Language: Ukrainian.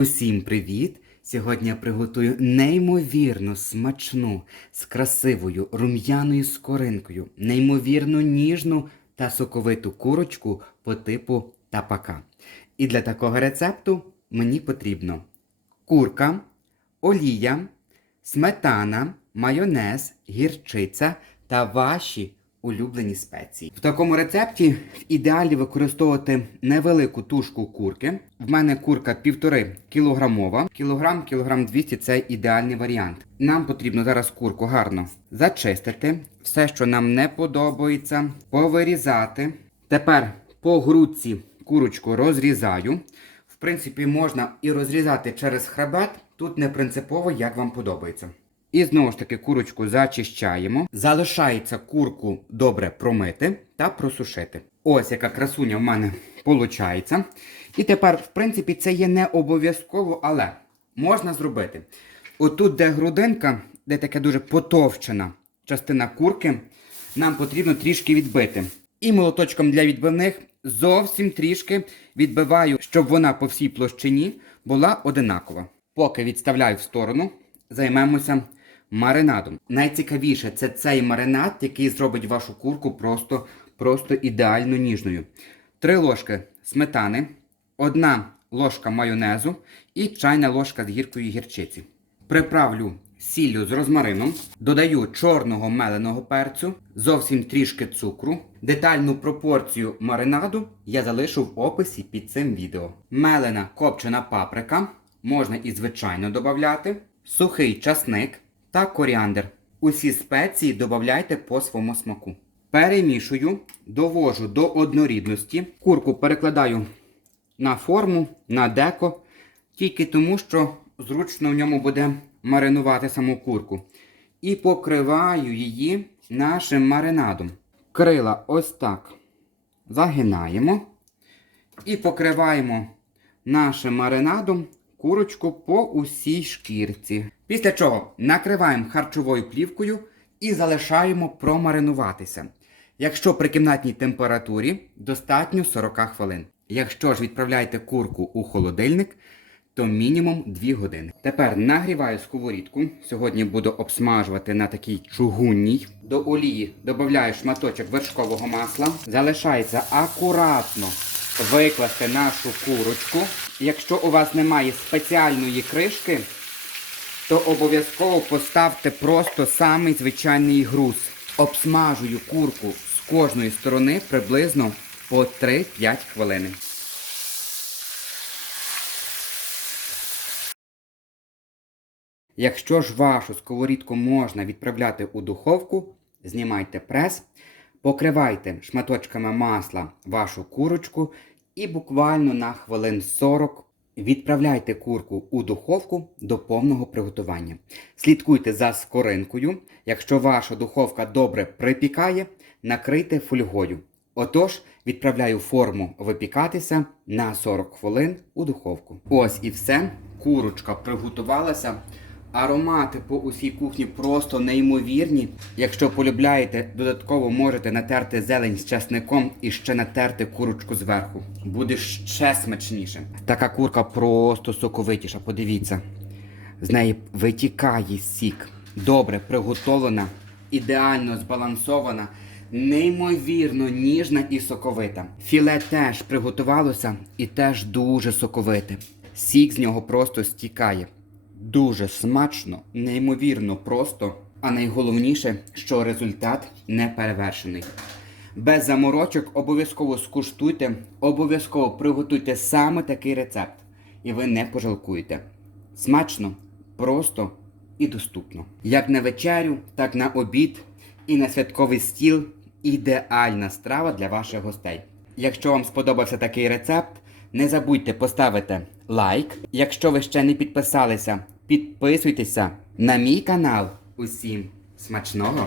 Усім привіт! Сьогодні я приготую неймовірно смачну з красивою рум'яною скоринкою, неймовірно ніжну та соковиту курочку по типу тапака. І для такого рецепту мені потрібно курка, олія, сметана, майонез, гірчиця та ваші улюблені спеції. В такому рецепті в ідеалі використовувати невелику тушку курки. В мене курка півтори кілограмова. Кілограм, кілограм 200 це ідеальний варіант. Нам потрібно зараз курку гарно зачистити. Все, що нам не подобається, повирізати. Тепер по грудці курочку розрізаю. В принципі, можна і розрізати через хребет. Тут не принципово, як вам подобається. І знову ж таки курочку зачищаємо. Залишається курку добре промити та просушити. Ось яка красуня в мене виходить. І тепер, в принципі, це є не обов'язково, але можна зробити. Отут, де грудинка, де така дуже потовчена частина курки, нам потрібно трішки відбити. І молоточком для відбивних зовсім трішки відбиваю, щоб вона по всій площині була одинакова. Поки відставляю в сторону, займемося маринадом. Найцікавіше це цей маринад, який зробить вашу курку просто, просто ідеально ніжною. Три ложки сметани, одна ложка майонезу і чайна ложка з гіркою гірчиці. Приправлю сіллю з розмарином, додаю чорного меленого перцю, зовсім трішки цукру. Детальну пропорцію маринаду я залишу в описі під цим відео. Мелена копчена паприка, можна і звичайно додати, сухий часник та коріандр. Усі спеції додавайте по своєму смаку. Перемішую, довожу до однорідності. Курку перекладаю на форму, на деко, тільки тому, що зручно в ньому буде маринувати саму курку. І покриваю її нашим маринадом. Крила ось так загинаємо. І покриваємо нашим маринадом курочку по усій шкірці. Після чого накриваємо харчовою плівкою і залишаємо промаринуватися. Якщо при кімнатній температурі достатньо 40 хвилин. Якщо ж відправляєте курку у холодильник, то мінімум 2 години. Тепер нагріваю сковорідку. Сьогодні буду обсмажувати на такій чугунній. До олії додаю шматочок вершкового масла. Залишається акуратно викласти нашу курочку. Якщо у вас немає спеціальної кришки, то обов'язково поставте просто самий звичайний груз. Обсмажую курку з кожної сторони приблизно по 3-5 хвилини. Якщо ж вашу сковорідку можна відправляти у духовку, знімайте прес, покривайте шматочками масла вашу курочку і буквально на хвилин 40 відправляйте курку у духовку до повного приготування. Слідкуйте за скоринкою. Якщо ваша духовка добре припікає, накрийте фольгою. Отож, відправляю форму випікатися на 40 хвилин у духовку. Ось і все. Курочка приготувалася. Аромати по усій кухні просто неймовірні. Якщо полюбляєте, додатково можете натерти зелень з часником і ще натерти курочку зверху. Буде ще смачніше. Така курка просто соковитіша, подивіться. З неї витікає сік. Добре приготовлена, ідеально збалансована, неймовірно ніжна і соковита. Філе теж приготувалося і теж дуже соковите. Сік з нього просто стікає. Дуже смачно, неймовірно просто, а найголовніше, що результат не перевершений. Без заморочок обов'язково скуштуйте, обов'язково приготуйте саме такий рецепт, і ви не пожалкуєте. Смачно, просто і доступно. Як на вечерю, так на обід і на святковий стіл ідеальна страва для ваших гостей. Якщо вам сподобався такий рецепт, не забудьте поставити лайк. Якщо ви ще не підписалися, підписуйтеся на мій канал. Усім смачного!